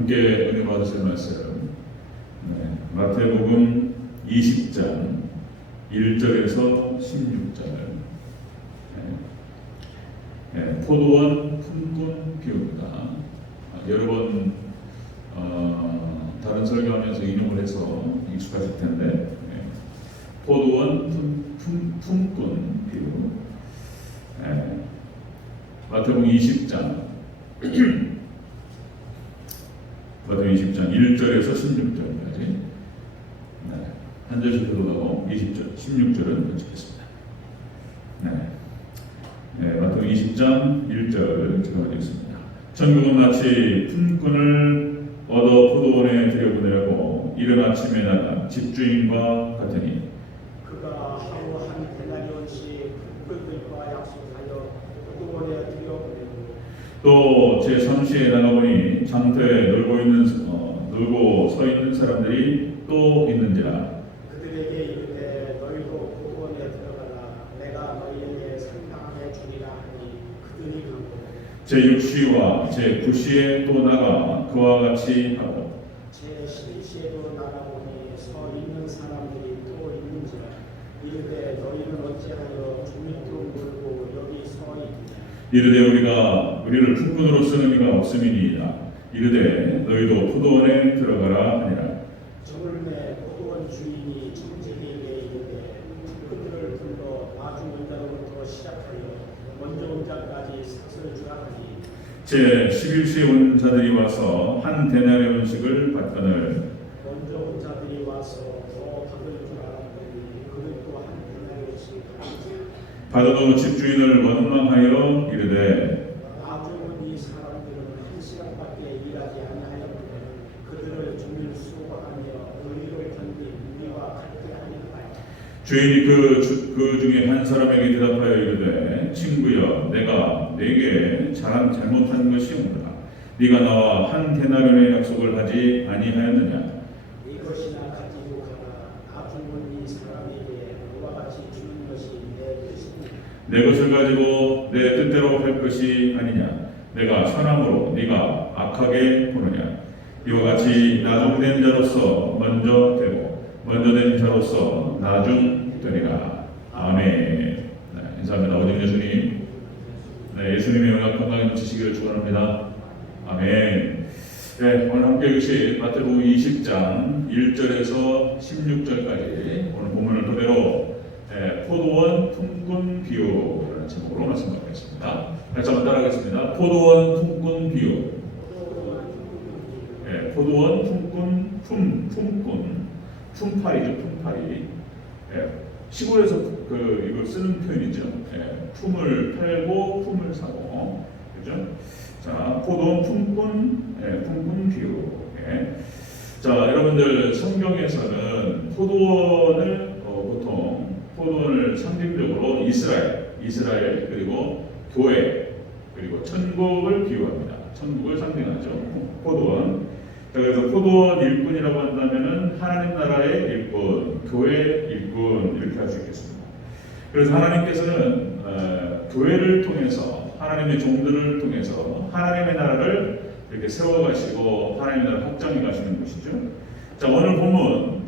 함께 은혜 받으실 말씀, 마태복음 20장 1절에서 16절. 포도원 품꾼 비유입니다. 여러 번 다른 설교하면서 인용을 해서 익숙하실 텐데, 포도원 품꾼 비유. 마태복음 20장 1절에서 16절까지 한 절씩 들어가고 20절, 16절은 연습했습니다. 마태복음 20장 1절 들어가겠습니다. 천국은 마치 품꾼을 얻어 포도원에 들여보내려고 이른 아침에 나가 집주인과 같으니 그가 하루 한 데나리온씩 품꾼들과 약속하여 포도원에 들여보내고 또 제3시에 나가보니 장터에 놀고 서 있는 사람들이 또 있는지라 그들에게 이르되 너희도 포도원에 들어가라 내가 너희에게 상당하게 주리라 하니 그들이 가고 제6시와 제9시에 또 나가 그와 같이 하고 제11시에도 나가보니 서 있는 사람들이 또 있는지라 이르되 너희는 어찌하여 주민도 놀고 여기 서 있느냐 이르되 우리를 품꾼으로 쓰는 이가 없음이니이다. 이르되 너희도 포도원에 들어가라 하니라. 저물매 포도원 주인이 청지기에게 이르되 품꾼들을 불러 나중 온 자로부터 시작하여 먼저 온 자까지 삭슬 주라 하니 제11시에 온 자들이 와서 한 데나리온씩을 받거늘 먼저 온 자들이 와서 더 받을 줄 알았더니 그들도 한 데나리온씩 받아도 집주인을 원망하여 이르되 나중 온 이 사람들은 한 시간밖에 일하지 아니하였는데 그들을 종일 수고하며 의리를 견딘 우리와 같게 하니까 주인이 그 중에 한 사람에게 대답하여 이르되 친구여 내가 네게 잘못한 것이 없노라. 네가 나와 한 데나리온의 약속을 하지 아니하였느냐. 이것이나 가지고 가라. 나중 온 이 사람에게 너와 같이 주는 것이 내 뜻이니 내 것을 가지고 내 뜻대로 할 것이 아니냐. 내가 선함으로 네가 악하게 보느냐. 이와 같이 나중된 자로서 먼저 되고 먼저 된 자로서 나중 되리라. 아멘. 인사합니다. 오직 예수님. 예수님의 영광 건강에 넘치시기를 축원합니다. 아멘. 오늘 함께 읽으신 마태복음 20장 1절에서 16절까지 오늘 본문을 토대로 포도원 품꾼 비유라는 제목으로 말씀드리겠습니다. 같이 한번 따라하겠습니다. 포도원 품꾼 비유. 포도원 품꾼 품팔이죠. 품팔이. 시골에서 이걸 쓰는 표현이죠. 품을 팔고 품을 사고, 그죠? 자, 포도원 품꾼 비유. 자, 여러분들 성경에서는 포도원을 보통 포도원을 상징적으로 이스라엘 그리고 교회 그리고 천국을 비유합니다. 천국을 상징하죠. 포도원. 자, 그래서 포도원 일꾼이라고 한다면은 하나님 나라의 일꾼, 교회 일꾼 이렇게 할 수 있겠습니다. 그래서 하나님께서는 교회를 통해서 하나님의 종들을 통해서 하나님의 나라를 이렇게 세워가시고 하나님의 나라를 확장해 가시는 것이죠. 자, 오늘 본문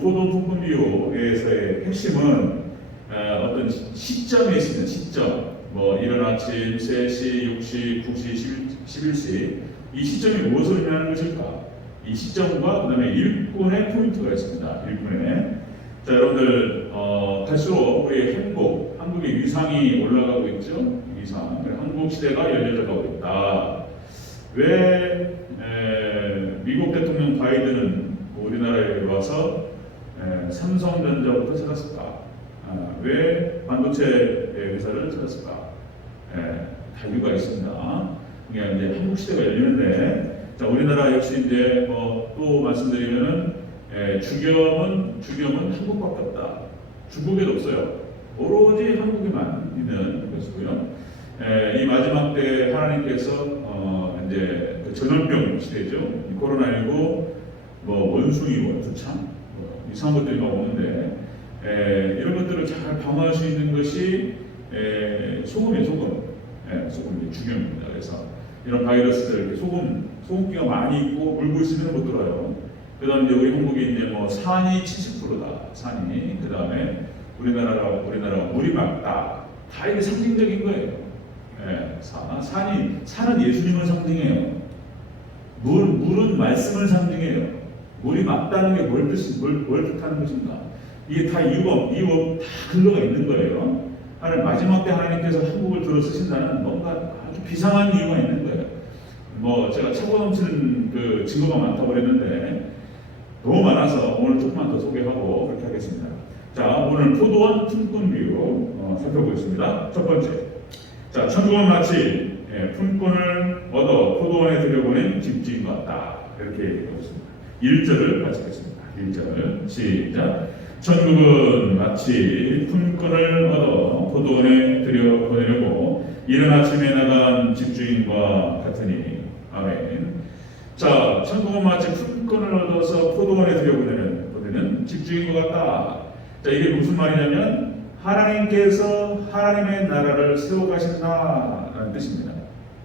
포도원 품꾼 비유에서의 핵심은 어떤 시점에 있습니다. 시점. 이른 아침 3시, 6시, 9시, 11시 이 시점이 무엇을 의미하는 것일까? 이 시점과 그 다음에 일꾼의 포인트가 있습니다. 일꾼의. 자, 여러분들 갈수록 우리의 한국의 위상이 올라가고 있죠. 위상. 한국 시대가 열려가고 있다. 왜 미국 대통령 바이든은 우리나라에 와서 삼성전자부터 찾았을까? 왜 반도체 회사를 찾았을까? 다 이유가 있습니다. 이게 이제 한국 시대가 열리는데, 자, 우리나라 역시 이제 또 말씀드리면은 주겸은 한국밖에 없다. 중국에도 없어요. 오로지 한국에만 있는 것이고요. 이 마지막 때 하나님께서 이제 전염병 시대죠. 코로나19 원숭이 원수창 이상한 것들이 막 오는데 이런 것들을 잘 방어할 수 있는 것이 소금이에요. 소금 주겸입니다. 그래서 이런 바이러스들 소금 소금기가 많이 있고 물고 있으면 못 들어요. 그 다음에 우리 한국에 이제 뭐 산이 70%다. 산이. 그 다음에 우리나라 물이 맑다. 다 이게 상징적인 거예요. 예, 산은 예수님을 상징해요. 물은 말씀을 상징해요. 물이 맑다는 게 뭘 뜻하는 것인가? 이게 다 이유가 다 근거가 있는 거예요. 마지막 때 하나님께서 한국을 들어 쓰신다는 뭔가 아주 비상한 이유가 있는 거예요. 뭐 제가 차고 넘치는 그 증거가 많다고 그랬는데 너무 많아서 오늘 조금만 더 소개하고 그렇게 하겠습니다. 자, 오늘 포도원 품꾼 비유 살펴보겠습니다. 첫 번째, 자, 천국은 마치 품꾼을 얻어 포도원에 들여보낸 집주인 같다. 이렇게 얘기했습니다. 1절을 같이 읽겠습니다. 1절 시작. 천국은 마치 품꾼을 얻어 포도원에 들여보내려고 이른 아침에 나간 집주인과 같으니. 아멘. 자, 천국은 마치 품꾼을 얻어서 포도원에 들여보내는 집주인과 같다. 자, 이게 무슨 말이냐면 하나님께서 하나님의 나라를 세워가신다라는 뜻입니다.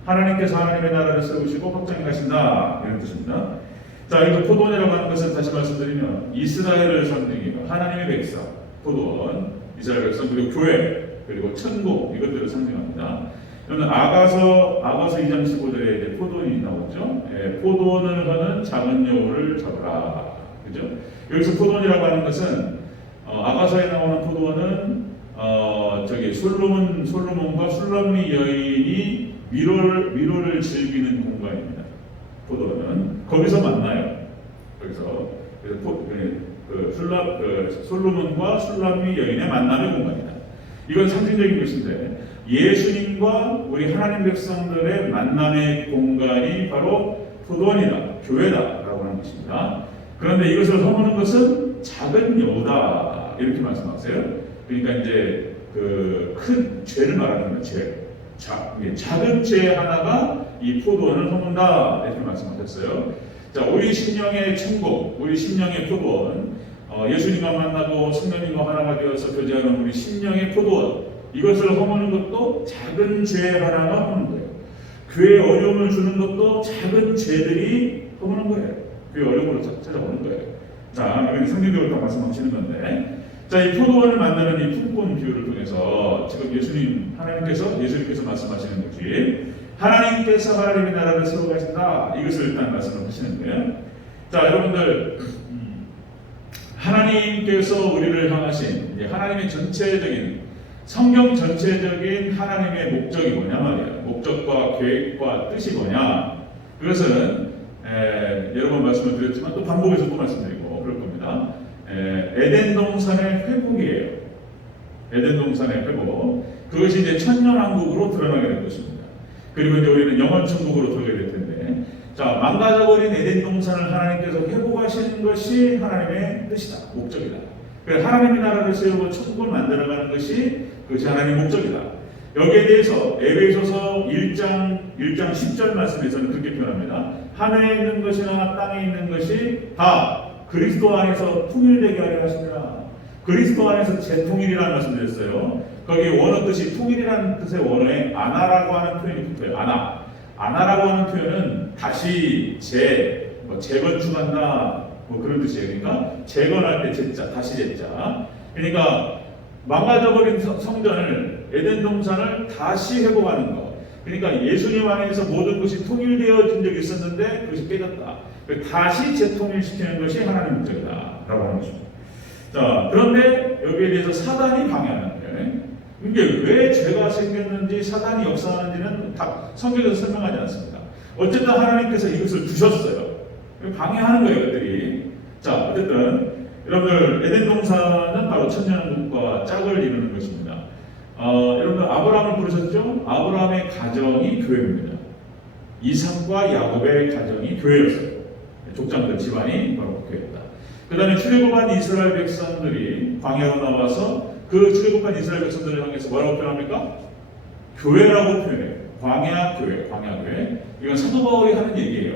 하나님께서 하나님의 나라를 세우시고 확장해 가신다 이런 뜻입니다. 자, 이거 포도원이라고 하는 것은 다시 말씀드리면 이스라엘을 상징해요. 하나님의 백성, 포도원, 이스라엘 백성, 그리고 교회, 그리고 천국 이것들을 상징합니다. 그러면 아가서 2장 15절에 이제 포도원이 나오죠. 포도원을 하는 작은 여우를 잡으라. 그죠? 여기서 포도원이라고 하는 것은 아가서에 나오는 포도원은 솔로몬과 술람미 여인이 미로를 즐기는 공간입니다. 포도원은 거기서 만나요. 솔로몬과 술람미 여인의 만남의 공간이다. 이건 상징적인 것인데 예수님과 우리 하나님 백성들의 만남의 공간이 바로 포도원이다, 교회다라고 하는 것입니다. 그런데 이것을 허무는 것은 작은 여우다 이렇게 말씀하세요. 그러니까 이제 그 큰 죄를 말하는 거예요. 작은 죄 하나가 이 포도원을 허문다 이렇게 말씀하셨어요. 자, 우리 심령의 천국, 우리 심령의 포도원, 예수님과 만나고 성령님과 하나가 되어서 교제하는 우리 심령의 포도원, 이것을 허무는 것도 작은 죄 하나가 허무는 거예요. 교회에 어려움을 주는 것도 작은 죄들이 허무는 거예요. 교회 어려움으로 찾아오는 거예요. 자, 이건 성경적으로 다 말씀하시는 건데, 자, 이 포도원을 만드는 이 품꾼 비유를 통해서 지금 예수님께서 말씀하시는 거지. 하나님께서 하나님의 나라를 세워가신다. 이것을 일단 말씀을 하시는 거예요. 자, 여러분들, 하나님께서 우리를 향하신 하나님의 성경 전체적인 하나님의 목적이 뭐냐 말이야. 목적과 계획과 뜻이 뭐냐. 그것은 여러 번 말씀을 드렸지만 또 반복해서 또 말씀드리고 그럴 겁니다. 에덴 동산의 회복이에요. 에덴 동산의 회복. 그것이 이제 천년왕국으로 드러나게 된 것입니다. 그리고 이제 우리는 영원 천국으로 들어가게 될 텐데, 자, 망가져버린 에덴 동산을 하나님께서 회복하시는 것이 하나님의 뜻이다, 목적이다. 그래서 하나님의 나라를 세우고 천국을 만들어가는 것이 그것이 하나님의 목적이다. 여기에 대해서 에베소서 1장 10절 말씀에서는 그렇게 표현합니다. 하늘에 있는 것이나 땅에 있는 것이 다 그리스도 안에서 통일되게 하려 하십니다. 그리스도 안에서 재통일이라는 말씀드렸어요. 거기 원어 뜻이 통일이라는 뜻의 원어에 아나라고 하는 표현이 붙어요. 아나라고 하는 표현은 다시 재건축한다 뭐 그런 뜻이에요. 그러니까 재건할 때 제자, 다시 제자. 그러니까 망가져버린 성전을, 에덴 동산을 다시 회복하는 것. 그러니까 예수님 안에서 모든 것이 통일되어진 적이 있었는데 그것이 깨졌다. 다시 재통일시키는 것이 하나님의 목적이다 라고 하는 것입니다. 자, 그런데 여기에 대해서 사단이 방해하는 거예요. 이게 왜 죄가 생겼는지 사단이 역사하는지는 다 성경에서 설명하지 않습니다. 어쨌든 하나님께서 이것을 두셨어요. 방해하는 거예요, 이것들이. 자, 어쨌든 여러분들 에덴 동산은 바로 천년왕국과 짝을 이루는 것입니다. 여러분들 아브라함을 부르셨죠? 아브라함의 가정이 교회입니다. 이삭과 야곱의 가정이 교회였어요. 족장들 집안이 바로 교회였다. 그 다음에 출애굽한 이스라엘 백성들이 광야로 나와서 그 출애굽한 이스라엘 백성들을 향해서 뭐라고 표현합니까? 교회라고 표현해요. 광야교회. 이건 사도 바울이 하는 얘기예요.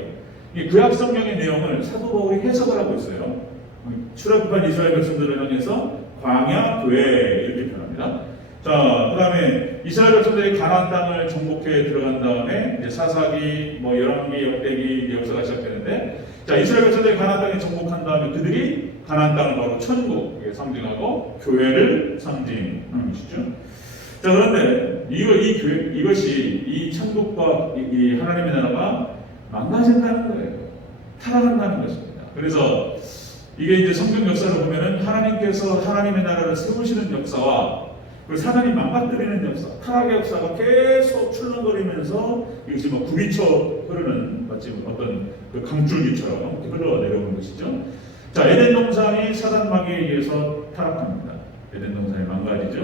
이 구약 성경의 내용을 사도 바울이 해석을 하고 있어요. 출애굽한 이스라엘 백성들을 향해서 광야교회 이렇게 표현합니다. 자, 그 다음에 이스라엘 백성들이 가나안 땅을 정복해 들어간 다음에 이제 사사기, 뭐 열왕기, 역대기 역사가 시작되는데, 자, 이스라엘 백성들이 가나안 땅에 정복한 다음에 그들이 가나안 땅을 바로 천국에 상징하고 교회를 상징하는 것이죠. 자, 그런데 이것이 이 천국과 이 하나님의 나라가 망가진다는 거예요. 타락한다는 것입니다. 그래서 이게 이제 성경 역사를 보면은 하나님께서 하나님의 나라를 세우시는 역사와 그 사단이 망가뜨리는 역사, 타락의 역사가 계속 출렁거리면서 이것이 뭐 구비쳐 흐르는 마치 어떤 그 강줄기처럼 흘러내려오는 것이죠. 자, 에덴 동산이 사단 마귀에 의해서 타락합니다. 에덴 동산이 망가지죠.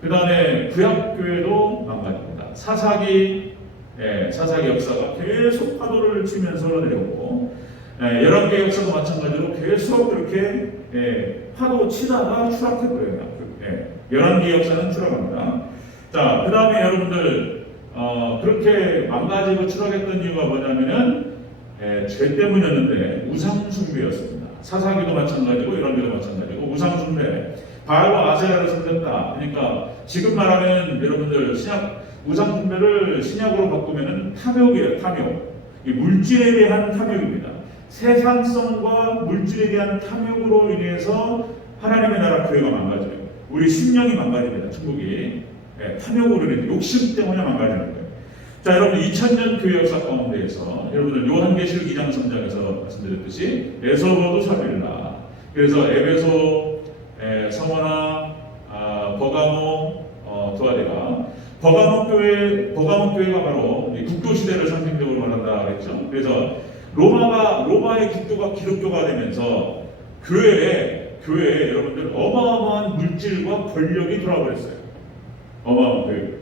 그 다음에 구약교회도 망가집니다. 사사기 역사가 계속 파도를 치면서 흘러내려오고, 열왕기 역사도 마찬가지로 계속 그렇게 파도 치다가 추락해버려요. 열왕기 역사는 추락합니다. 자, 그 다음에 여러분들 그렇게 망가지고 추락했던 이유가 뭐냐면은 죄 때문이었는데 우상숭배였습니다. 사사기도 마찬가지고 열왕기도 마찬가지고 우상숭배, 바알과 아세라를 섬겼다. 그러니까 지금 말하면 여러분들 우상숭배를 신약으로 바꾸면은 탐욕이에요. 탐욕. 이 물질에 대한 탐욕입니다. 세상성과 물질에 대한 탐욕으로 인해서 하나님의 나라 교회가 망가져요. 우리 심령이 망가집니다. 천국이 탐욕으로 인해 욕심 때문에 망가지는 거예요. 자, 여러분 2000년 교회 역사 가운데에서 여러분들 요한계시록 2장 3장에서 말씀드렸듯이 에서버도 사빌라. 그래서 에베소, 서머나, 버가모, 두아디라. 버가모 교회가 바로 국도 시대를 상징적으로 말한다 그랬죠. 그래서 로마의 국도가 기독교가 되면서 교회에 여러분들 어마어마한 물질과 권력이 돌아버렸어요. 어마어마한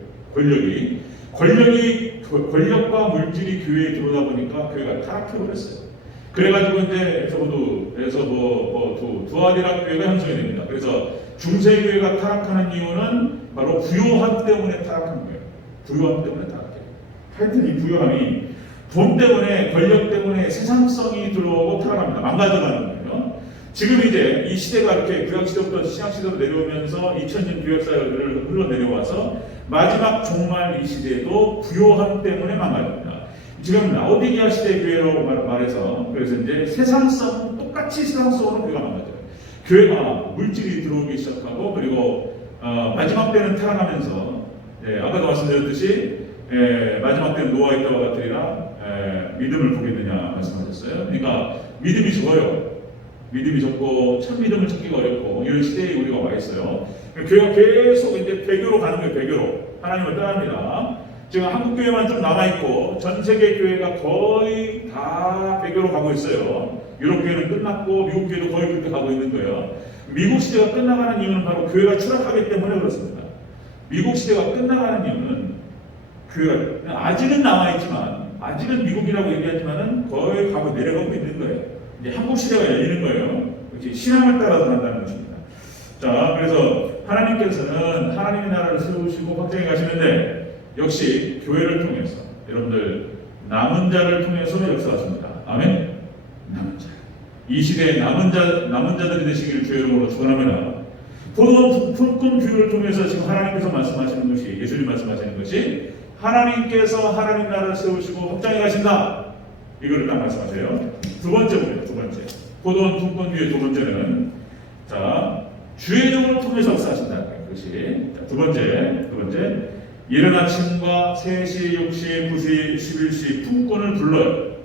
권력과 물질이 교회에 들어오다 보니까 교회가 타락해버렸어요. 그래가지고 이제 두아디라 교회가 형성이 됩니다. 그래서 중세 교회가 타락하는 이유는 바로 부요함 때문에 타락한 거예요. 부요함 때문에 타락해요. 하여튼 이 부요함이 돈 때문에, 권력 때문에 세상성이 들어오고 타락합니다. 망가져가는 거예요. 지금 이제 이 시대가 이렇게 구약시대부터 신약시대로 내려오면서 2000년 교역사를 흘러내려와서 마지막 종말 이 시대도 부요함 때문에 망가집니다. 지금 라오디게아 시대 교회라고 말해서 그래서 이제 똑같이 세상성으로 교회가 망가져요. 교회가 물질이 들어오기 시작하고 그리고 마지막 때는 타락하면서 아까도 말씀드렸듯이 마지막 때는 노아의 때와 같으리라 믿음을 보겠느냐 말씀하셨어요. 그러니까 믿음이 적고 참 믿음을 찾기가 어렵고 이런 시대에 우리가 와 있어요. 교회가 계속 이제 배교로 가는 거예요. 배교로 하나님을 떠납니다. 지금 한국 교회만 좀 남아 있고 전 세계 교회가 거의 다 배교로 가고 있어요. 유럽 교회는 끝났고 미국 교회도 거의 그렇게 가고 있는 거예요. 미국 시대가 끝나가는 이유는 바로 교회가 추락하기 때문에 그렇습니다. 미국 시대가 끝나가는 이유는 교회가 아직은 남아 있지만 아직은 미국이라고 얘기하지만은 거의 가고 내려가고 있는 거예요. 이제 한국 시대가 열리는 거예요. 신앙을 따라서 간다는 것입니다. 자, 그래서 하나님께서는 하나님의 나라를 세우시고 확장해 가시는데 역시 교회를 통해서 여러분들 남은 자를 통해서 역사하십니다. 아멘. 남은 자. 이 시대에 남은 자들이 되시기를 주의 이름으로 축원합니다. 포도원 품꾼 교회를 통해서 지금 하나님께서 말씀하시는 것이 예수님 말씀하시는 것이 하나님께서 하나님 나라를 세우시고 확장해 가신다. 이거를 딱 말씀하세요. 두 번째입니다. 두 번째. 포도원 품꾼 교회 두 번째는 자 주의종을 통해서 역사하신다는 것이 두 번째 이른 아침과 3시, 6시, 9시, 11시 품꾼을 불러요.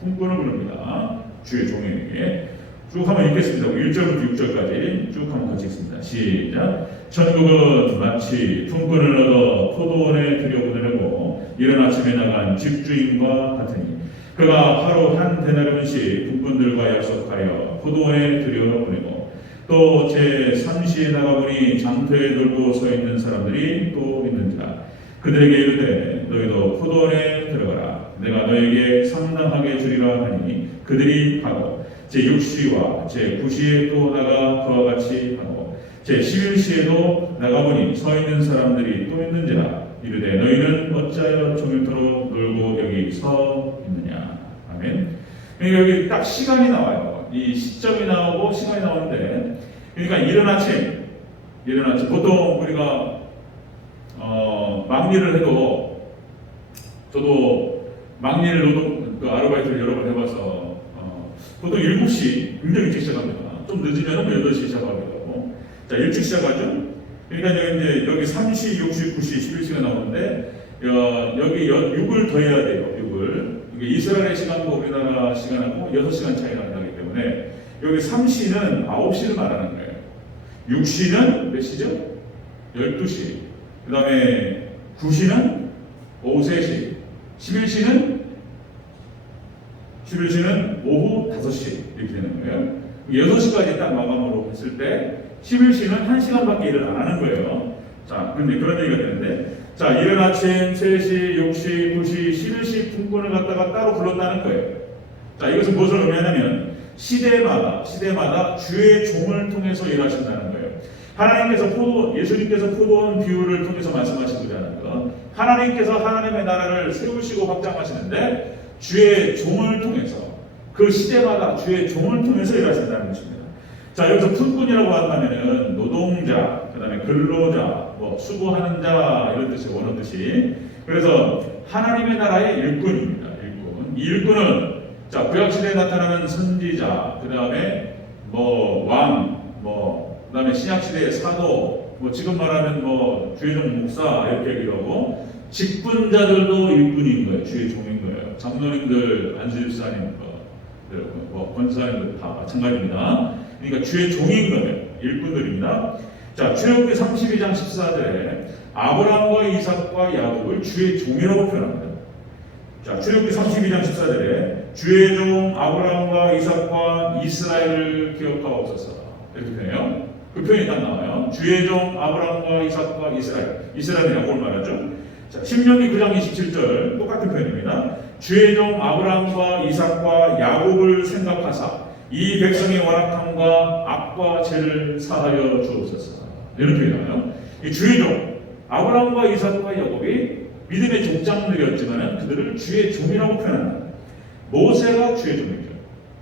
품꾼을 부릅니다. 주의 종에게 쭉 한번 읽겠습니다. 1절부터 6절까지 쭉 한번 같이 읽습니다. 시작. 천국은 마치 품꾼을 얻어 포도원에 들여보내고 이른 아침에 나간 집주인과 같으니 그가 하루 한 데나리온씩 품꾼들과 약속하여 포도원에 들여보내고 또 제3시에 나가보니 장터에 놀고 서 있는 사람들이 또 있는지라 그들에게 이르되 너희도 포도원에 들어가라 내가 너에게 상당하게 주리라 하니 그들이 가고 제6시와 제9시에 또 나가 그와 같이 하고 제11시에도 나가보니 서 있는 사람들이 또 있는지라 이르되 너희는 어찌하여 종일토록 놀고 여기 서 있느냐. 아멘. 그러니까 여기 딱 시간이 나와요. 이 시점이 나오고 시간이 나오는데 그러니까 이른 아침 보통 우리가 막리를 해도 저도 막리를 노동 그 아르바이트를 여러 번 해봐서 보통 7시 굉장히 일찍 시작합니다. 좀 늦으면 8시 시작하기도 하고 자 일찍 시작하죠. 그러니까 이제 여기 3시, 6시, 9시, 11시가 나오는데 여기 6을 더해야 돼요. 6을 이게 이스라엘 시간과 우리나라 시간하고 6시간 차이가 나기 때문에 여기 3시는 9시를 말하는 거예요. 6시는 몇 시죠? 12시. 그 다음에 9시는 오후 3시. 11시는 오후 5시. 이렇게 되는 거예요. 6시까지 딱 마감으로 했을 때 11시는 1시간밖에 일을 안 하는 거예요. 자, 근데 그런 얘기가 되는데 자, 이른 아침 3시, 6시, 9시, 11시 분권을 갖다가 따로 불렀다는 거예요. 자, 이것은 무엇을 의미하냐면 시대마다 주의 종을 통해서 일하신다는 거예요. 하나님께서 예수님께서 포도원 비유를 통해서 말씀하시고자 하는 것. 하나님께서 하나님의 나라를 세우시고 확장하시는데 주의 종을 통해서 그 시대마다 주의 종을 통해서 일하신다는 것입니다. 자, 여기서 품꾼이라고 한다면은 노동자, 그 다음에 근로자, 뭐 수고하는 자 이런 뜻이 원어 뜻이. 그래서 하나님의 나라의 일꾼입니다. 일꾼. 이 일꾼은 자 구약 시대에 나타나는 선지자, 그 다음에 뭐 왕, 뭐 그다음에 신약 시대의 사도, 뭐 지금 말하면 뭐 주의종 목사 이렇게 얘기를 하고 직분자들도 일꾼인 거예요. 주의 종인 거예요. 장로님들, 안수집사님, 뭐 권사님들 다 마찬가지입니다. 그러니까 주의 종인 거예요. 일꾼들입니다. 자, 출애굽기 32장 14절에 아브라함과 이삭과 야곱을 주의 종이라고 표현합니다. 자, 출애굽기 32장 14절에 주의 종 아브라함과 이삭과 이스라엘을 기억하옵소서 이렇게 표현해요. 그 표현이 딱 나와요. 주의 종 아브라함과 이삭과 이스라엘. 이스라엘은 야곱을 말하죠. 자, 신명기 9장 27절 똑같은 표현입니다. 주의 종 아브라함과 이삭과 야곱을 생각하사 이 백성의 완악함과 악과 죄를 사하여 주옵소서. 이런 표현이 나와요. 이 주의 종 아브라함과 이삭과 야곱이 믿음의 족장들이었지만 그들을 주의 종이라고 표현합니다. 모세가 주의 종이죠.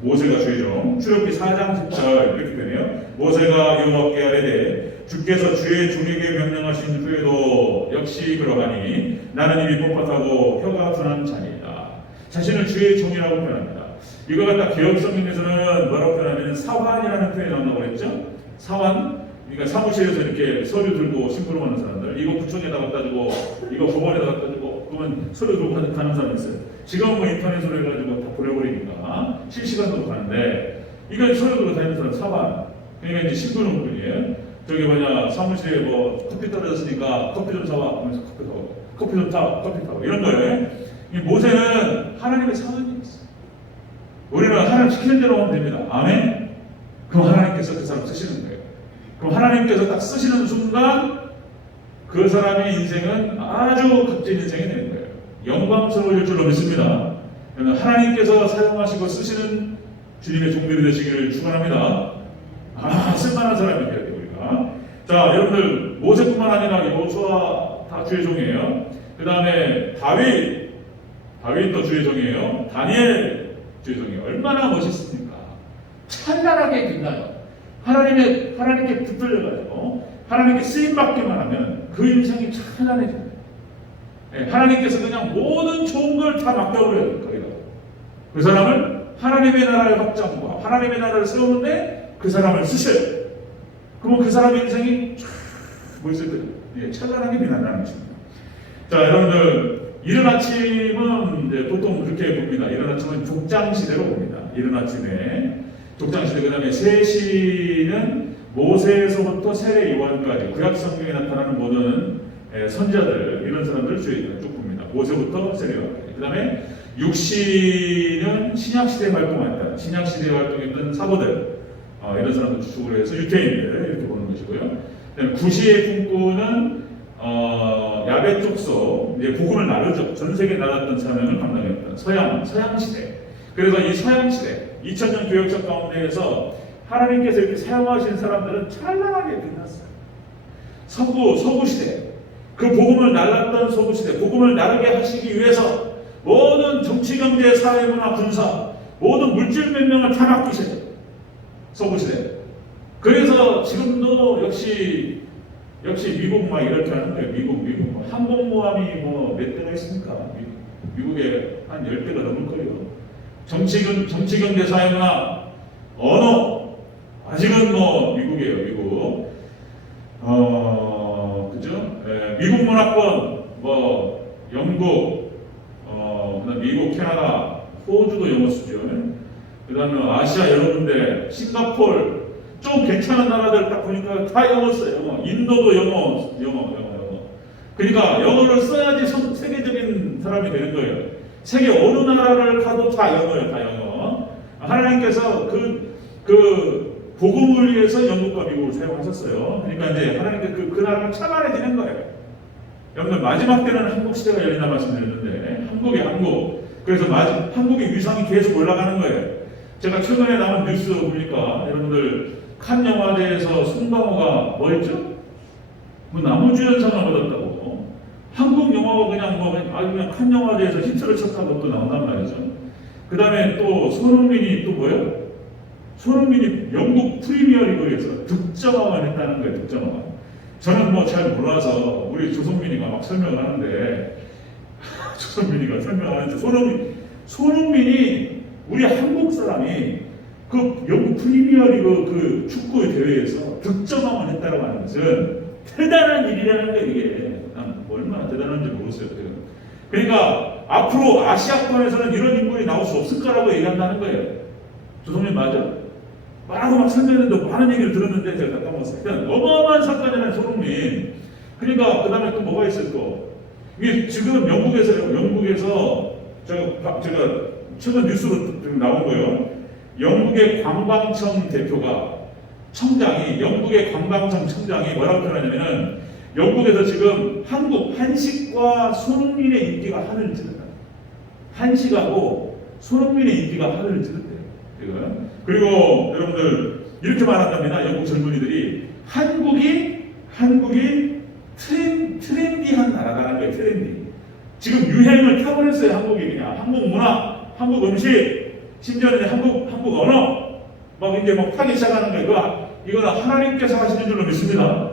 모세가 주의 종. 출애굽기 4장 10절 이렇게 표현해요. 모세가 여호와께 아뢰되 주께서 주의 종에게 명령하신 후에도 역시 그러하니 나는 입이 뻣뻣하고 혀가 둔한 자니이다. 자신을 주의 종이라고 표현합니다. 이거 갖다 개혁 성경에서는 뭐라고 표현하면 사환이라는 표현이 나온다고 그랬죠. 사환. 그러니까 사무실에서 이렇게 서류 들고 심부름하는 사람들, 이거 구청에다 갖다 주고, 이거 법원에다 갖다 주고, 그러면 서류 들고 가는 사람이 있어요. 지금은 뭐 인터넷으로 해가지고 다 보내버리니까 실시간으로 가는데, 이건 서류 들고 다니는 사람 사환. 그러니까 이제 심부름꾼이에요. 저기 뭐냐 사무실에 뭐 커피 떨어졌으니까 커피 좀 사와 하면서 커피 사고, 커피 좀 타, 커피 타고 이런 거예요. 이 모세는 하나님의 사원이었어요. 우리는 하나님 시키는 대로 하면 됩니다. 아멘. 그럼 하나님께서 그 사람 쓰시는 거예요. 그럼 하나님께서 딱 쓰시는 순간 그 사람의 인생은 아주 값진 인생이 되는 거예요. 영광스러울 줄로 믿습니다. 하나님께서 사용하시고 쓰시는 주님의 종들이 되시기를 축원합니다. 쓸만한 사람이 되어야 돼요, 우리가. 자, 여러분들 모세뿐만 아니라 여호수아 다 주의 종이에요. 그 다음에 다윗도 주의 종이에요. 다니엘 주의 종이에요. 얼마나 멋있습니까? 찬란하게 빛나요. 하나님께 붙들려가지고 하나님께 쓰임받기만 하면 그 인생이 찬란해집니다. 네, 하나님께서 그냥 모든 좋은 걸 다 맡겨버려요. 거기다. 그 사람을 하나님의 나라의 확장과 하나님의 나라를 세우는데 그 사람을 쓰셔요. 그러면 그 사람의 인생이 멋있어요. 찬란하게 빛난다는 것입니다. 자, 여러분들 이른 아침은 이제 보통 그렇게 봅니다. 이른 아침은 족장시대로 봅니다. 이른 아침에 족장시대, 그 다음에 3시는 모세에서부터 세례 요한까지 구약 성경에 나타나는 모든 선자들, 이런 사람들을 쭉 봅니다. 모세부터 세례 요한까지. 그 다음에 6시는 신약시대에 활동했던, 신약시대에 활동했던 사도들, 이런 사람들 추측을 해서 유태인들 이렇게 보는 것이고요. 그 다음에 9시의 품꾼은 야베 족속, 이제 복음을 나누죠. 전 세계에 나갔던 사명을 감당했던 서양시대. 그래서 이 서양시대, 2000년 교역사 가운데에서 하나님께서 이렇게 사용하신 사람들은 찬란하게 빛났어요. 서구시대, 그 복음을 날랐던 서구시대, 복음을 나르게 하시기 위해서 모든 정치, 경제, 사회, 문화, 군사, 모든 물질 명령을 다 맡기셔요. 서구시대. 그래서 지금도 역시 역시 미국 막 이렇게 하는 거예요. 미국 뭐 항공모함이 뭐 몇 대가 있습니까? 미국에 한 10대가 넘을 거예요. 정치경제 사회문화 언어 아직은 뭐 미국이에요. 미국 그죠? 미국 문화권 뭐 영국 그다음 미국, 캐나다, 호주도 영어 수준. 그다음에 아시아 여러 군데, 싱가포르 좀 괜찮은 나라들 딱 보니까 다 영어 써요. 인도도 영어. 그러니까 영어를 써야지 세계적인 사람이 되는 거예요. 세계 어느 나라를 가도 다 영어예요, 다 영어. 하나님께서 그 복음을 위해서 영국과 미국을 사용하셨어요. 그러니까 이제 하나님께 그 나라를 참아내지는 거예요. 여러분들 마지막 때는 한국 시대가 열린다 말씀드렸는데 한국. 그래서 한국의 위상이 계속 올라가는 거예요. 제가 최근에 나온 뉴스 보니까 여러분들 칸 영화제에서 송강호가 뭐 했죠? 뭐 나무주연상을 받았다고. 한국 영화가 그냥 칸 영화제에서 히트를 쳤다고 또 나온단 말이죠. 그 다음에 또 손흥민이 또 뭐예요? 손흥민이 영국 프리미어리그에서 득점왕을 했다는 거예요. 득점왕. 저는 뭐 잘 몰라서 우리 조성민이가 막 설명을 하는데 손흥민이 우리 한국 사람이 그 영국 프리미어리그 그 축구 대회에서 득점왕을 했다고 하는 것은 대단한 일이라는 거예요. 이게 난 얼마나 대단한지 모르겠어요. 그러니까 앞으로 아시아권에서는 이런 인물이 나올 수 없을 거라고 얘기한다는 거예요. 조성민 맞아? 막 설명했는데 많은 얘기를 들었는데 제가 까먹었어요. 그냥 어마어마한 사건이라는 손흥민. 그러니까 그 다음에 또 뭐가 있어요 또. 이게 지금 영국에서 제가 최근 뉴스로 좀 나온 거예요. 영국의 관광청 청장이 뭐라고 표현하냐면은 영국에서 지금 한국 한식과 손흥민의 인기가 하늘을 찌른다. 한식하고 손흥민의 인기가 하늘을 찌른대요. 지금. 그리고 여러분들 이렇게 말한답니다. 영국 젊은이들이 한국이 트렌디한 나라라는 거예요. 트렌디. 지금 유행을 타버렸어요. 한국이 그냥 한국 문화, 한국 음식, 심지어는 한국 언어 막 이제 막 타기 시작하는 거예요. 이거는 하나님께서 하시는 줄로 믿습니다.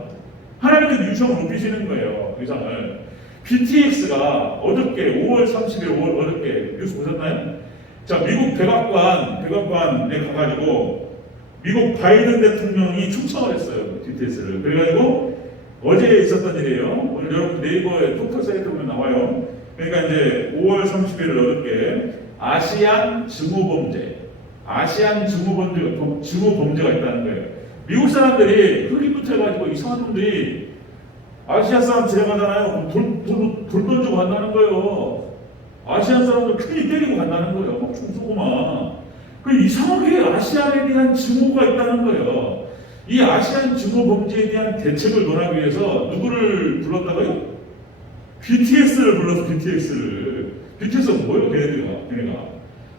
하나님께서 유성을 높이시는 거예요. 유성을. BTS가 어저께 5월 30일 어저께 뉴스 보셨나요? 자, 미국 백악관에 가가지고 미국 바이든 대통령이 초청을 했어요. BTS를. 그래가지고 어제 있었던 일이에요. 오늘 여러분 네이버에 토크 사이트 보면 나와요. 그러니까 이제 5월 30일 어저께 아시안 증오범죄가 있다는 거예요. 미국 사람들이 흑인부터 해가지고 이상한 놈들이 아시아 사람 지나가잖아요. 돌 던지고 간다는 거예요. 아시안 사람들 큰일 때리고 간다는 거예요. 막 총 쏘고 막. 그 이상하게 아시안에 대한 증오가 있다는 거예요. 이 아시안 증오 범죄에 대한 대책을 논하기 위해서 누구를 불렀다고요? BTS를 불러서 BTS가 뭐예요? 걔네가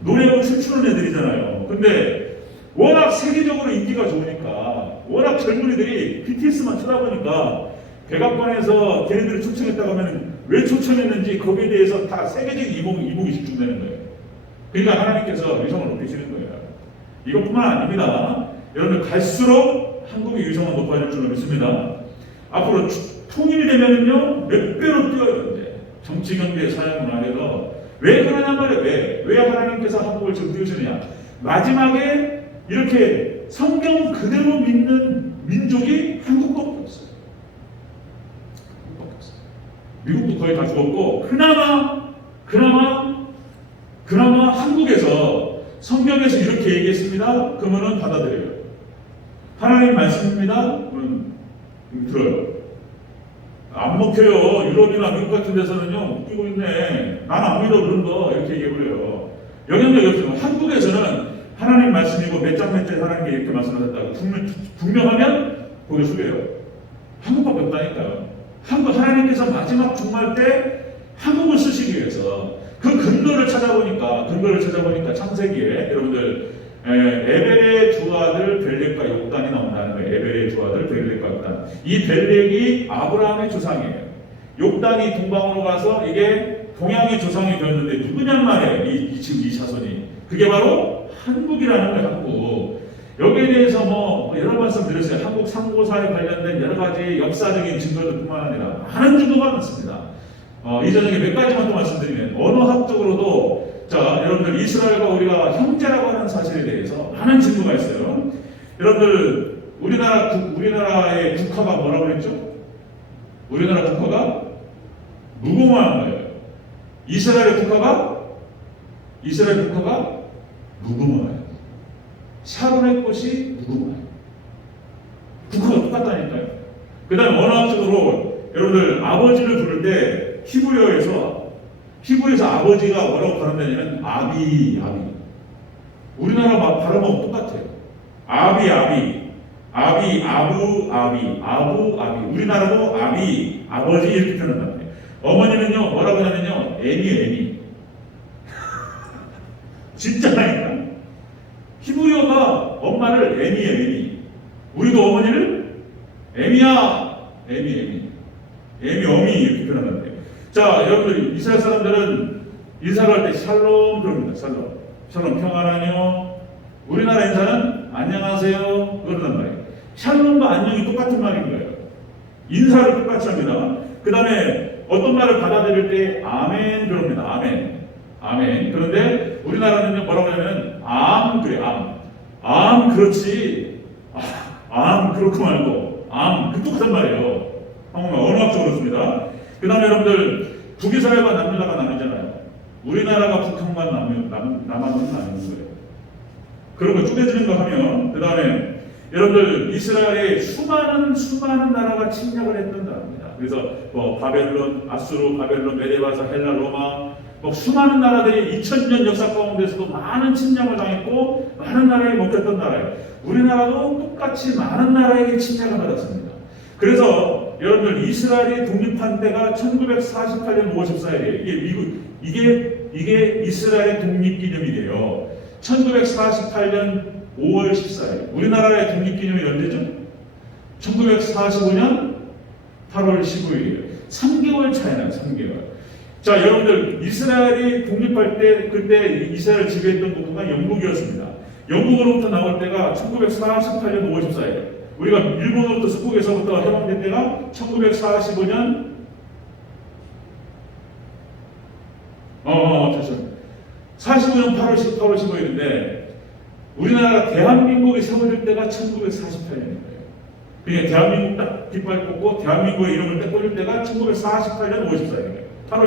노래하고 춤추는 애들이잖아요. 근데 워낙 세계적으로 인기가 좋으니까 워낙 젊은이들이 BTS만 쳐다보니까 백악관에서 걔네들을 초청했다고 하면 왜 초청했는지 거기에 대해서 다 세계적인 이목이 집중되는 거예요. 그러니까 하나님께서 위성을 높이시는 거예요. 이것뿐만 아닙니다. 여러분들 갈수록 한국의 위성은 높아질 줄로 믿습니다. 앞으로 통일되면은요 몇 배로 뛰어요. 이제 정치, 경제, 사회, 문화에서 왜 그러냐 말이에요. 왜 하나님께서 한국을 지금 띄우시느냐. 마지막에 이렇게 성경 그대로 믿는 민족이 한국밖에 없어요. 미국도 거의 다 죽었고 그나마 한국에서 성경에서 이렇게 얘기했습니다. 그러면은 받아들여요. 하나님 말씀입니다. 그러면 들어요. 안 먹혀요. 유럽이나 미국 같은 데서는요 웃기고 있네. 난 안 믿어 그런 거 이렇게 얘기해버려요. 영향력이 없어요. 한국에서는 하나님 말씀이고 몇 장 하나님께 이렇게 말씀하셨다고 분명하면 고개 숙여요. 한국밖에 없다니까요. 하나님께서 마지막 종말 때 한국을 쓰시기 위해서 그 근거를 찾아보니까 창세기에 여러분들 에벨의 두 아들 벨렉과 욕단이 나온다는 거예요. 에벨의 두 아들 벨렉과 욕단. 이 벨렉이 아브라함의 조상이에요. 욕단이 동방으로 가서 이게 동양의 조상이 되었는데 누구냔 말이에요. 지금 이 자손이. 그게 바로 한국이라는 거예요. 한국. 여기에 대해서 뭐 여러 말씀 드렸어요. 한국 상고사에 관련된 여러 가지 역사적인 증거들뿐만 아니라 많은 증거가 많습니다. 이전에 몇 가지만 또 말씀드리면 언어학적으로도 자 여러분들 이스라엘과 우리가 형제라고 하는 사실에 대해서 많은 증거가 있어요. 여러분들 우리나라의 국화가 뭐라고 그랬죠? 우리나라 국화가 무궁화한 거예요. 이스라엘 국화가 무궁화예요. 샤론의 꽃이 무궁화예요. 국화가 똑같다니까요. 그 다음에 언어학적으로 여러분들 아버지를 부를 때 히브리어에서 아버지가 뭐라고 발음되냐면 아비. 우리나라 발음은 똑같아요. 아비, 아부. 우리나라도 아비, 아버지 이렇게 표현한단 말이에요. 어머니는요 뭐라고 하냐면요 애미. 진짜라니까. 히브리어가 엄마를 애미. 우리도 어머니를 애미야, 애미 어미 이렇게 표현한단 말이에요. 자 여러분들 이스라엘 사람들은 인사를 할 때 샬롬 그럽니다. 샬롬 평안하뇨. 우리나라 인사는 안녕하세요 그러단 말이에요. 샬롬과 안녕이 똑같은 말인 거예요. 인사를 똑같이 합니다. 그 다음에 어떤 말을 받아들일 때 아멘 그럽니다. 아멘. 그런데 우리나라는요 뭐라고 하냐면 그래. 그렇지. 그렇고 말고 그 똑같은 말이에요. 언어학적으로 그렇습니다. 그 다음에 여러분들 북이스라엘과 남유다가 나뉘잖아요. 우리나라가 북한과 남한은 나뉘는 거예요. 그런 거 쪼개지는 거 하면 그 다음에 여러분들 이스라엘의 수많은 나라가 침략을 했던 나라입니다. 그래서 뭐 바벨론, 아수르, 메데바사, 헬라, 로마 수많은 나라들이 2000년 역사 가운데서도 많은 침략을 당했고 많은 나라에 먹혔던 나라예요. 우리나라도 똑같이 많은 나라에게 침략을 받았습니다. 그래서 여러분들 이스라엘이 독립한 때가 1948년 5월 14일이에요. 이게 이스라엘의 독립기념일이에요. 1948년 5월 14일. 우리나라의 독립기념일이 언제죠? 1945년 8월 15일이에요. 3개월 차이나요. 3개월. 자, 여러분들 이스라엘이 독립할 때 그때 이스라엘 지배했던 국가가 영국이었습니다. 영국으로부터 나올 때가 1948년 5월 14일. 우리가 일본으로부터 속국에서부터 해방된 때가 1945년 45년 8월 15일인데 우리나라가 대한민국이 세워질 때가 1948년이에요. 그러니까 대한민국 딱 깃발 꽂고 대한민국의 이름을 딱 꽂을 때가 1948년 5월 14일이에요. 8월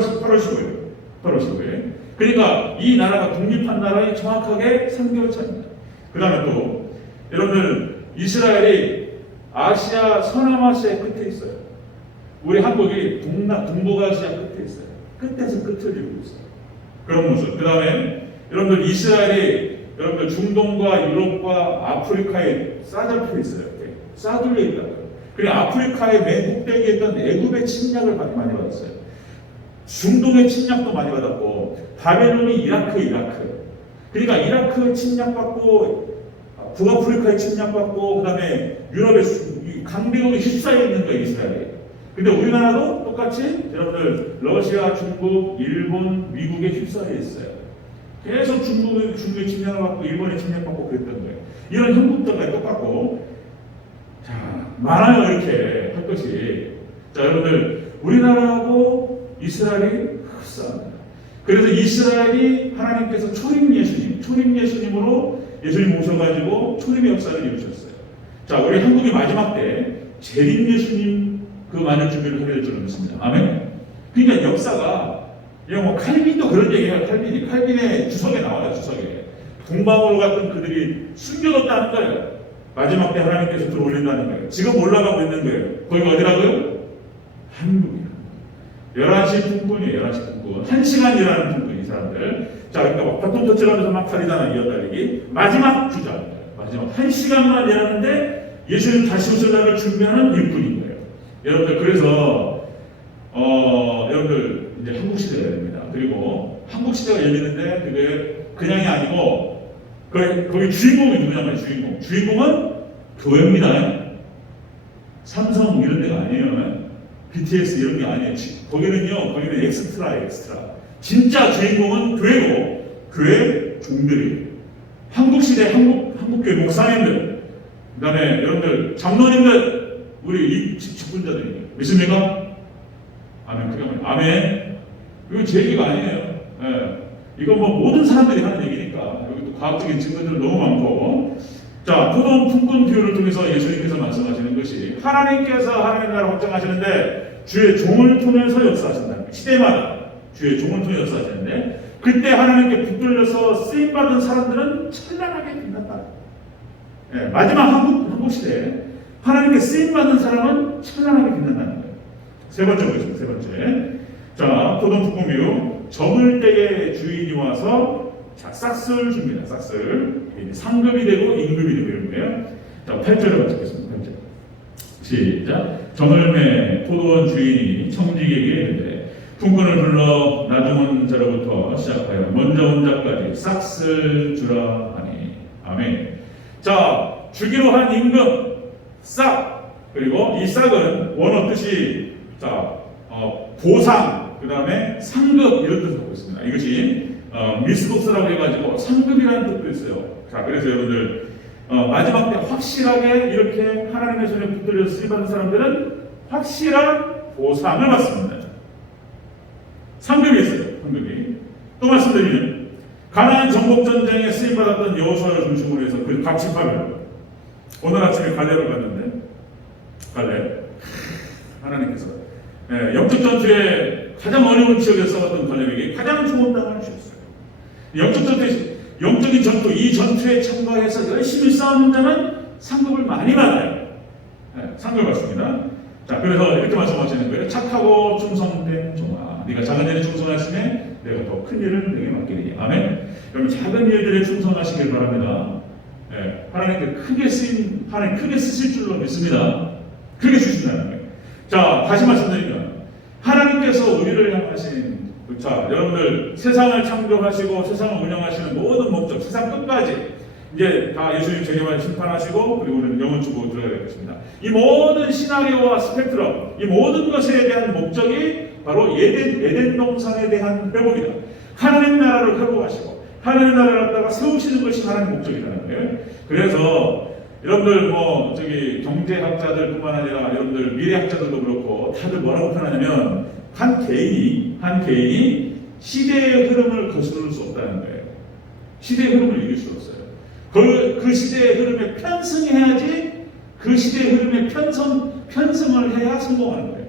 15일. 그러니까 이 나라가 독립한 나라에 정확하게 3개월 차입니다. 그 다음에 또 여러분들 이스라엘이 아시아 서남아시아의 끝에 있어요. 우리 한국이 동북아시아 끝에 있어요. 끝에서 끝을 이루고 있어요. 그런 모습. 그 다음에 여러분들 이스라엘이 여러분들 중동과 유럽과 아프리카에 싸잡혀 있어요. 이렇게 싸둘려 있다고요. 그리고 아프리카의 맨 꼭대기에 있던 애굽의 침략을 많이 받았어요. 중동의 침략도 많이 받았고 바벨론이 이라크. 그러니까 이라크 침략받고 북아프리카에 침략받고 그다음에 유럽의 강대국에 휩싸여 있는 거예요. 이스라엘이. 근데 우리나라도 똑같이 여러분들 러시아, 중국, 일본, 미국에 휩싸여 있어요. 계속 중국의 침략을 받고 일본의 침략받고 그랬던 거예요. 이런 형국들과 똑같고 자 많아요. 이렇게 할 것이. 자 여러분들 우리나라하고 이스라엘이 흡사합니다. 그래서 이스라엘이 하나님께서 초림 예수님으로 예수님 모셔가지고 초림의 역사를 이루셨어요. 자 우리 한국이 마지막 때 재림 예수님 그 만일 준비를 하게 될 줄은 믿습니다. 아멘. 그러니까 역사가 뭐 칼빈도 그런 얘기해요. 칼빈의 주석에 나와요. 주석에 동방으로 갔던 그들이 숨겨뒀다는 거예요. 마지막 때 하나님께서 들어올린다는 거예요. 지금 올라가고 있는 거예요. 거기가 어디라고요? 한국이에요. 11시 분군이에요. 11시 분군. 1시간 일하는 분군 이 사람들. 자 그러니까 바통 터치하면서 막 달리잖아. 이어달리기. 마지막 주자. 마지막 1시간만 일하는데 예수님 다시 오실 날을 준비하는 일꾼인 거예요. 여러분들 그래서 여러분들 이제 한국 시대가 열립니다. 그리고 한국 시대가 열리는데 그게 그냥이 아니고 거기 주인공이 누구냐면 주인공은 교회입니다. 삼성 이런 데가 아니에요. BTS 이런 게 아니에요. 거기는 엑스트라. 진짜 주인공은 교회고 교회 종들이에요. 한국 시대 한국 한국교회 목사님들, 그 다음에 여러분들 장로님들, 우리 이 직분자들이 믿습니까? 아멘. 그게 뭐예요? 아멘. 이거 제 얘기가 아니에요. 예. 이건 뭐 모든 사람들이 하는 얘기니까. 여기 또 과학적인 증거들 너무 많고. 자, 토동 품꾼 비유를 통해서 예수님께서 말씀하시는 것이 하나님께서 하나님의 나라를 확장하시는데 주의 종을 통해서 역사하신다는 거예요. 시대마다 주의 종을 통해서 역사하시는데 그때 하나님께 붙들려서 쓰임받은 사람들은 찬란하게 빛난다. 예, 마지막 한국 시대에 하나님께 쓰임받는 사람은 찬란하게 빛난다는 거예요. 세 번째 보겠습니다. 세 번째. 자, 토동 품꾼 비유. 저물 때에 주인이 와서 자, 싹스를 줍니다. 싹스를. 상급이 되고 임금이 되고 이런 거예요. 자, 8절에 맞추겠습니다. 8절. 시작. 저물매 포도원 주인이 청지기에게 이르되 품꾼을 불러 나중은 자로부터 시작하여 먼저 온 자까지 싹스를 주라 하니. 아멘. 자, 주기로 한 임금 싹. 그리고 이 싹은 원어 뜻이 자, 보상, 그 다음에 상급 이런 뜻을 갖고 있습니다. 이것이 미스독스라고 해가지고 상급이라는 뜻도 있어요. 자, 그래서 여러분들 마지막 때 확실하게 이렇게 하나님의 손에 붙들려서 쓰임받는 사람들은 확실한 보상을 받습니다. 상급이 있어요. 상급이. 또 말씀드리면 가나안 정복전쟁에 쓰임받았던 여호수아를 중심으로 해서 그 각집합을 오늘 아침에 갈렙을 갔는데 갈렙 하나님께서 영적 전투에 가장 어려운 지역에 싸웠던 갈렙에게 가장 좋은 땅을 주셨어요. 영적인 전투, 이 전투에 참가해서 열심히 싸우는 자는 상급을 많이 받아요. 상급을 받습니다. 자, 그래서 이렇게 말씀하시는 거예요. 착하고 충성된 종아, 네가 작은 일에 충성하시면 내가 더 큰 일을 내게 맡기리니. 아멘. 여러분 작은 일들에 충성하시길 바랍니다. 하나님께 크게 쓰임, 하나님 크게 쓰실 줄로 믿습니다. 크게 주신다는 거예요. 자, 다시 말씀드리면 하나님께서 우리를 향하신 자, 여러분들 세상을 창조하시고 세상을 운영하시는 모든 목적, 세상 끝까지 이제 다 예수님 재림하여 심판하시고 그리고 우리는 영원 주고 들어가야 되겠습니다. 이 모든 시나리오와 스펙트럼, 이 모든 것에 대한 목적이 바로 에덴 동산에 대한 회복이다. 하나님 나라를 회복하시고 하나님 나라를 갖다가 세우시는 것이 하나님 목적이라는 거예요. 그래서 여러분들 뭐 저기 경제학자들뿐만 아니라 여러분들 미래학자들도 그렇고 다들 뭐라고 표현하냐면 한 개인이 시대의 흐름을 거스를 수 없다는 거예요. 시대의 흐름을 이길 수 없어요. 그 시대의 흐름에 편승해야지 그 시대의 흐름에 편승을 해야 성공하는 거예요.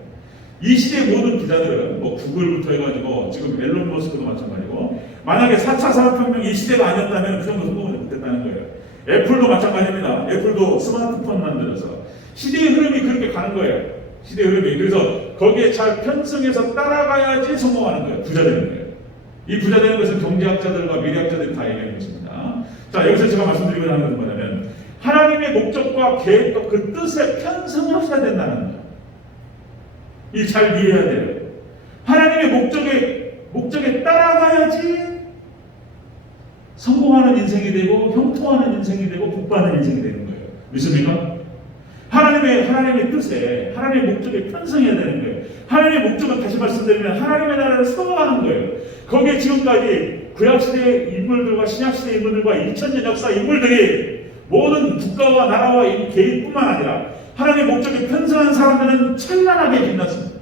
이 시대의 모든 기자들은 뭐 구글부터 해가지고 지금 앨런 머스크도 마찬가지고 만약에 4차 산업혁명 이 시대가 아니었다면 그 정도 성공을 못했다는 거예요. 애플도 마찬가지입니다. 애플도 스마트폰 만들어서 시대의 흐름이 그렇게 가는 거예요. 시대의 흐름이. 그래서 거기에 잘 편승해서 따라가야지 성공하는 거예요. 부자 되는 거예요. 이 부자 되는 것은 경제학자들과 미래학자들이 다 얘기하는 것입니다. 자, 여기서 제가 말씀드리고자 하는 것은 뭐냐면 하나님의 목적과 계획과 그 뜻에 편승하셔야 된다는 거예요. 이 잘 이해해야 돼요. 하나님의 목적에 따라가야지 성공하는 인생이 되고 형통하는 인생이 되고 복받는 인생이 되는 거예요. 믿습니까? 하나님의 뜻에 하나님의 목적에 편승해야 되는 거예요. 하나님의 목적은 다시 말씀드리면 하나님의 나라를 세워가는 거예요. 거기에 지금까지 구약시대의 인물들과 신약시대의 인물들과 2000년 역사 인물들이 모든 국가와 나라와 개인뿐만 아니라 하나님의 목적에 편승한 사람들은 찬란하게 빛났습니다.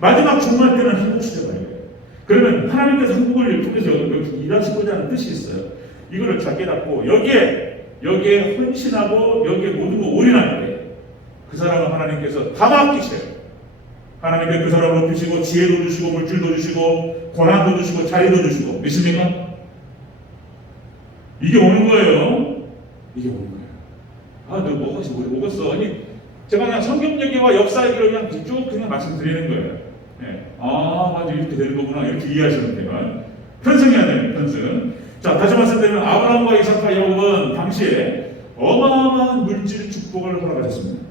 마지막 종말 때는 한국 시대가 이거예요. 그러면 하나님께서 한국을 통해서 여기 일하시고자 하는 뜻이 있어요. 이거를 잘 깨닫고 여기에 헌신하고 여기에 모든 거 올인할 때 그 사람은 하나님께서 다 맡기셔요. 하나님께 그 사람을 높이시고 지혜도 주시고 물질도 주시고 고난도 주시고 자리도 주시고. 믿습니까? 이게 오는 거예요. 이게 오는 거예요. 아, 너 뭐겠어? 아니, 제가 그냥 성경 얘기와 역사 얘기를 그냥 쭉 그냥 말씀드리는 거예요. 네. 아, 맞아, 이렇게 되는 거구나. 이렇게 이해하시면 돼요. 편승해야 돼요, 편승. 자, 다시 말씀드리면 아브라함과 이삭과 야곱은 당시에 어마어마한 물질 축복을 허락하셨습니다.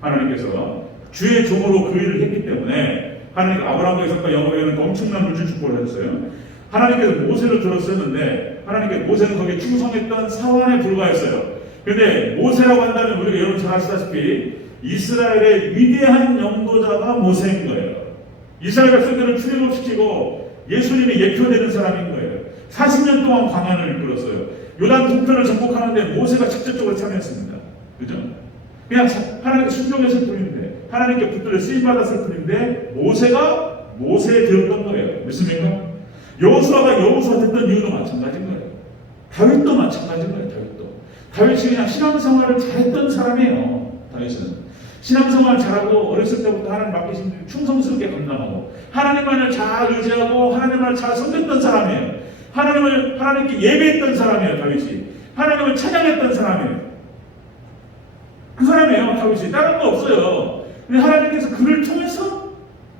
하나님께서 주의 종으로 그 일을 했기 때문에 하나님 아브라함과 이삭과 야곱에게는 엄청난 물질 축복을 해줬어요. 하나님께서 모세를 들었었는데 하나님께 모세는 거기에 충성했던 사환에 불과했어요. 그런데 모세라고 한다면 우리가 여러분 잘 아시다시피 이스라엘의 위대한 영도자가 모세인 거예요. 이스라엘 백성들을 출애굽시키고 예수님이 예표되는 사람인 거예요. 40년 동안 광야를 이끌었어요. 요단 동편을 정복하는데 모세가 직접적으로 참여했습니다. 그죠? 그냥 하나님께 순종했을 뿐인데, 하나님께 붙들려 쓰임받았을 뿐인데, 모세가 모세 되었던 거예요. 믿습니까? 여호수아가 여호수아 됐던 이유도 마찬가지인 거예요. 다윗도 마찬가지인 거예요. 다윗이 그냥 신앙생활을 잘했던 사람이에요. 다윗은 신앙생활 잘하고 어렸을 때부터 하나님 맡기신 일 충성스럽게 감당하고 하나님만을 잘 의지하고 하나님만을 잘 섬겼던 사람이에요. 하나님께 예배했던 사람이에요. 다윗이 하나님을 찬양했던 사람이에요. 그 사람이에요. 다윗이 다른 거 없어요. 근데 하나님께서 그를 통해서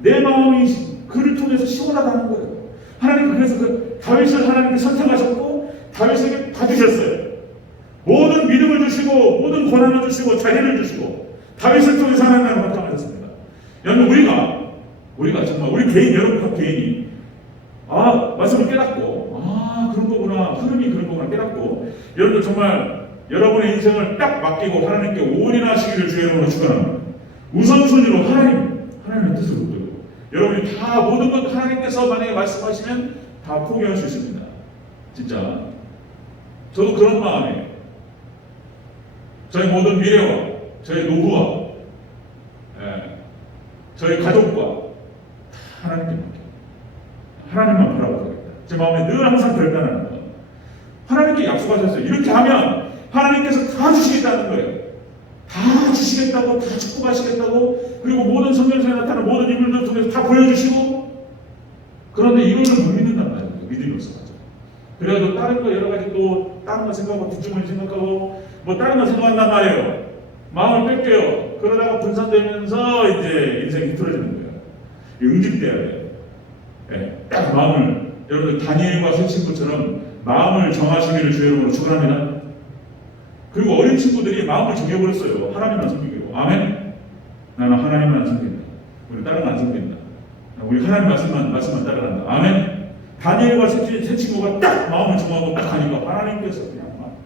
내 마음이 그를 통해서 시원하다는 거예요. 하나님 그래서 그 다윗을 하나님께 선택하셨고 다윗에게 다 주셨어요. 모든 믿음을 주시고 모든 권한을 주시고 자리를 주시고 다윗을 통해서 하나님을 확장하셨습니다. 여러분 우리가 정말 우리 개인 여러분 각 개인이 말씀을 깨닫고 그런 거구나 흐름이 그런 거구나 깨닫고 여러분들 정말 여러분의 인생을 딱 맡기고 하나님께 올인하시기를 주의 이름으로 축원합니다. 우선순위로 하나님의 뜻을 붙들고 여러분이 다 모든 것 하나님께서 만약에 말씀하시면 다 포기할 수 있습니다. 진짜 저도 그런 마음이에요. 저희 모든 미래와 저희 노후와 저희 가족과 다 하나님께 맡겨요. 하나님만 바라보겠다. 제 마음에 늘 항상 결단하는 거. 하나님께 약속하셨어요. 이렇게 하면 하나님께서 다 주시겠다는 거예요. 다 주시겠다고, 다 축복하시겠다고, 그리고 모든 성경에서 나타나는 모든 인물들 통해서 다 보여주시고, 그런데 이거를 못 믿는단 말이에요. 믿음이 없어가지고. 그래도 다른 거 여러 가지 또 다른 거 생각하고 뒷주머니 생각하고 뭐 다른 거 생각한단 말이에요. 마음을 뺄게요. 그러다가 분산되면서 이제 인생이 틀어지는 거예요. 응집돼야 돼요. 딱 마음을 여러분들 다니엘과 새 친구처럼 마음을 정하시기를 주의 이름으로 축원합니다. 그리고 어린 친구들이 마음을 정해버렸어요. 하나님만 섬기기로. 아멘. 나는 하나님만 섬긴다. 우리 다른 거 안 섬긴다. 우리 하나님 말씀만 따라간다. 아멘. 다니엘과 새 친구가 딱 마음을 정하고 딱 가니까 하나님께서 그냥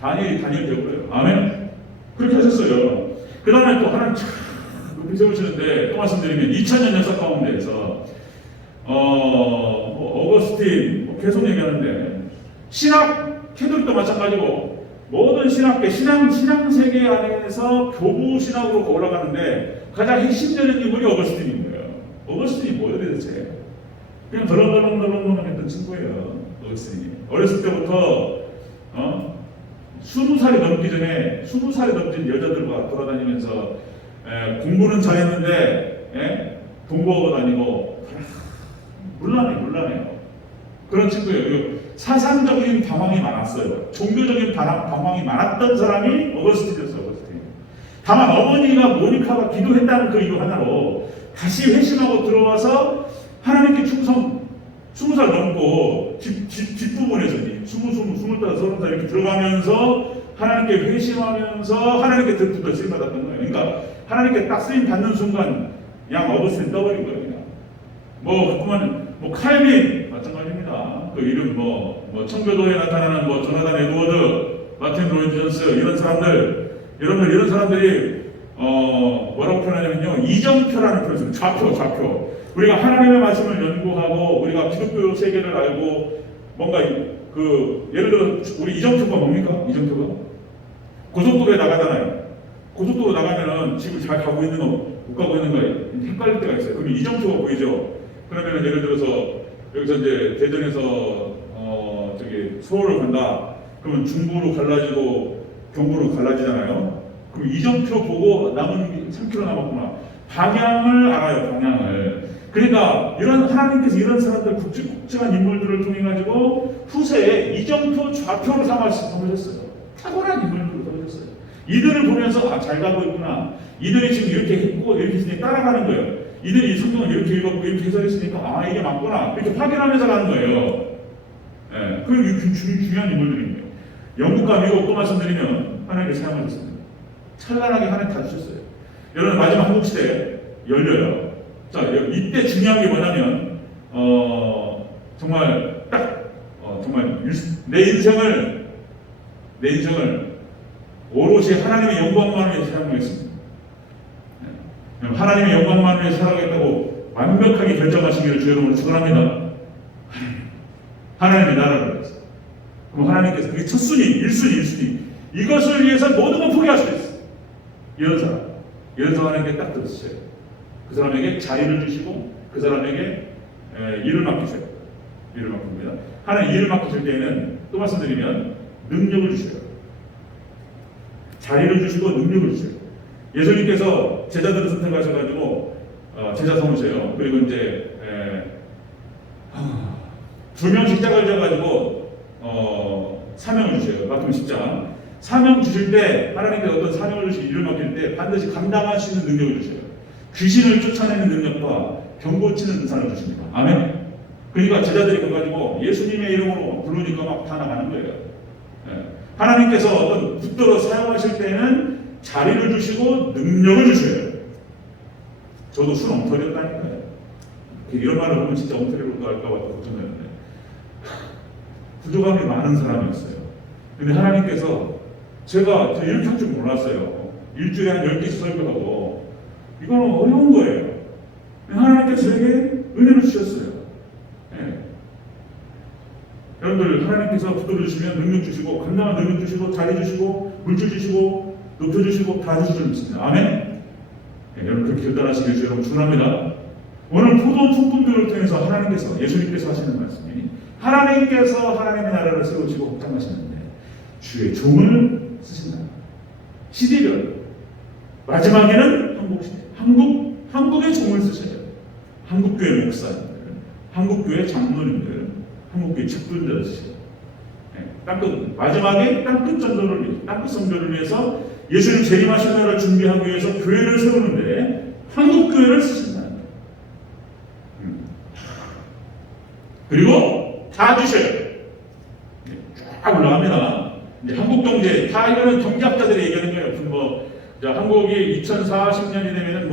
다니엘 되어버려요. 아멘. 그렇게 하셨어요. 그 다음에 또 하나님 참 높이 세우시는데 또 말씀드리면 2000년 역사 가운데에서 어거스틴 계속 얘기하는데 신학 캐톨릭도 마찬가지고 모든 신학계 신앙 세계 안에서 교부 신학으로 올라가는데 가장 핵심되는 인물이 어거스틴인 거예요. 어거스틴이 뭐예요 도대체? 그냥 덜렁덜렁 했던 친구예요. 어거스틴이 어렸을 때부터 20살이 넘기 전에 20살이 넘진 여자들과 돌아다니면서 공부는 잘했는데 동거하고 다니고 물란해요. 그런 친구예요. 사상적인 방황이 많았어요. 종교적인 방황이 많았던 사람이 어거스틴이었어요. 어거스틴. 다만 어머니가 모니카가 기도했다는 그 이유 하나로 다시 회심하고 들어와서 하나님께 충성 20살 넘고 뒷부분에서 20살 이렇게 들어가면서 하나님께 회심하면서 하나님께 더 쓰임받았던 거예요. 그러니까 하나님께 딱 쓰임 받는 순간 양 어거스틴 떠버린 거예요. 그냥. 칼빈 마찬가지입니다. 그 이름 청교도에 나타나는 조나단 에드워드, 마틴 로이드 존스 이런 사람들, 여러분들 이런 사람들이 뭐라고 표현하냐면요, 이정표라는 표현을 써요. 좌표. 우리가 하나님의 말씀을 연구하고 우리가 기독교 세계를 알고 뭔가 예를 들어 우리 이정표가 뭡니까? 이정표가 고속도로에 나가잖아요. 고속도로 나가면은 지금 잘 가고 있는 거, 못 가고 있는 거 헷갈릴 때가 있어요. 그러면 이정표가 보이죠. 그러면 예를 들어서 여기서 이제 대전에서 서울을 간다. 그러면 중부로 갈라지고 경부로 갈라지잖아요. 그럼 이정표 보고 남은 3km 남았구나. 방향을 알아요. 방향을. 그러니까 하나님께서 이런 사람들 굵직굵직한 인물들을 통해 가지고 후세에 이정표 좌표로 삼으셨어요. 탁월한 인물들로 삼으셨어요. 이들을 보면서 잘 가고 있구나. 이들이 지금 이렇게 했고 이렇게 했으니까 따라가는 거예요. 이들이 성경을 이렇게 읽었고 이렇게 해석했으니까 이게 맞구나. 이렇게 확인하면서 가는 거예요. 그리고 중요한 인물들입니다. 영국과 미국 또 말씀드리면 하나님께 사용하셨습니다. 찬란하게 하나님 다 주셨어요. 여러분 마지막 한국 시대 열려요. 자, 이때 중요한 게 뭐냐면 정말 내 인생을 오롯이 하나님의 영광만을 위해 사용하겠습니다. 하나님의 영광만을 위해 살아가겠다고 완벽하게 결정하시기를 주의 이름으로 축원합니다. 하나님의 나라를 위해서, 그럼 하나님께서 그게 첫순위, 1순위, 1순위 이것을 위해서 모든 걸 포기할 수 있어. 이런 사람 하나님께 딱 들으세요. 그 사람에게 자리를 주시고 그 사람에게 일을 맡기세요. 일을 맡깁니다. 하나님 일을 맡기실 때에는 또 말씀드리면 능력을 주셔요. 자리를 주시고 능력을 주셔요. 예수님께서 제자들을 선택하셔가지고 제자 삼으세요. 그리고 이제 2명씩 짝을 져가지고 사명을 주셔요. 마태복음 10장. 사명 주실 때 하나님께서 어떤 사명을 주시고 일을 맡길 때 반드시 감당할 수 있는 능력을 주셔요. 귀신을 쫓아내는 능력과 병 고치는 은사를 주십니다. 아멘. 그러니까 제자들이 그래가지고 예수님의 이름으로 부르니까 막 다 나가는 거예요. 하나님께서 어떤 붙들어 사용하실 때는 자리를 주시고 능력을 주셔요. 저도 술 엉터리였다니까요. 이런 말을 보면 진짜 엉터리로 할까 봐 걱정되는데 부족함이 많은 사람이었어요. 근데 하나님께서 제가 이렇게 할 줄 몰랐어요. 일주일에 한 10개씩 설교하고 이거는 어려운 거예요. 하나님께서 저에게 은혜를 주셨어요. 네. 여러분들 하나님께서 붙들어 주시면 능력 주시고 감당한 능력 주시고 자리 주시고 물질 주시고 높여주시고 다 주실 줄 믿습니다. 아멘. 네, 여러분 그렇게 결단하시길 주 여러분 축원합니다. 오늘 포도 품꾼들을 통해서 하나님께서 예수님께서 하시는 말씀이 하나님께서 하나님의 나라를 세우시고 확장하시는데 주의 종을 쓰신다. 시대별 마지막에는 한국시대 한국의 종을 쓰셔요. 한국교회 목사님들, 한국교회 장로님들, 한국교회 직분자를 쓰셔요. 땅끝 마지막에 땅끝 전도를 위해서, 땅끝 성전을 위해서 예수님 재림하신 날을 준비하기 위해서 교회를 세우는데 한국교회를 쓰신다. 그리고 다 주셔요. 쫙 올라갑니다. 이제 한국 경제 다 이거는 경제학자들이 얘기하는 거예요. 한국이 2040년이 되면은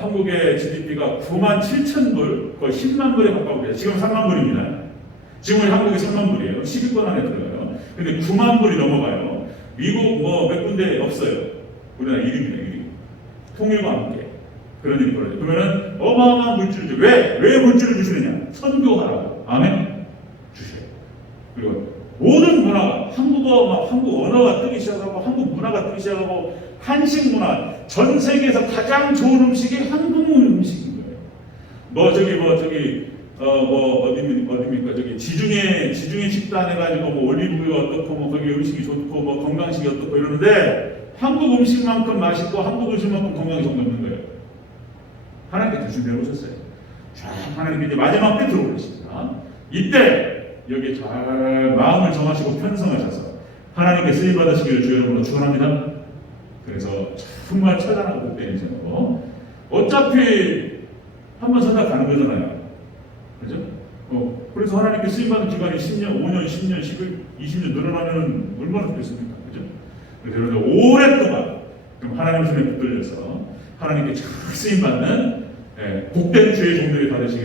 한국의 GDP가 9만 7천 불, 거의 10만 불에 가까워요. 지금 3만 불입니다. 지금 한국이 3만 불이에요. 10위권 안에 들어가요. 근데 9만 불이 넘어가요. 미국 몇 군데 없어요. 우리나라 1위입니다. 1위. 통일과 함께. 그런 일이 벌어져요. 그러면은 어마어마한 물질을 주죠. 왜 물질을 주시느냐? 선교하라고. 아멘? 주셔요. 그리고 모든 문화가 한국 언어가 뜨기 시작하고 한국 문화가 뜨기 시작하고 한식 문화 전 세계에서 가장 좋은 음식이 한국 음식인 거예요. 어디입니까? 지중해 식단 해가지고 올리브유가 어떻고 거기 음식이 좋고 건강식이 어떻고 이러는데 한국 음식만큼 맛있고 한국 음식만큼 건강이 정말 없는 거예요. 하나님께 준비해 오셨어요. 쫙 하나님께 이제 마지막 때 들어오십니다. 이때 여기 잘 마음을 정하시고 편성하셔서 하나님께 쓰임 받으시기를 주 여러분으로 축원합니다. 그래서 정말 찬란하고 복되죠. 어차피 한번 살다 가는 거잖아요. 그죠? 그래서 하나님께 쓰임 받은 기간이 10년, 5년, 10년, 10년, 20년 늘어나면 얼마나 좋겠습니까? 그죠? 그래서 여러분들 오랫동안 그럼 하나님 손에 붙들려서 하나님께 잘 쓰임 받는 복된 주의 종들이 다 되시길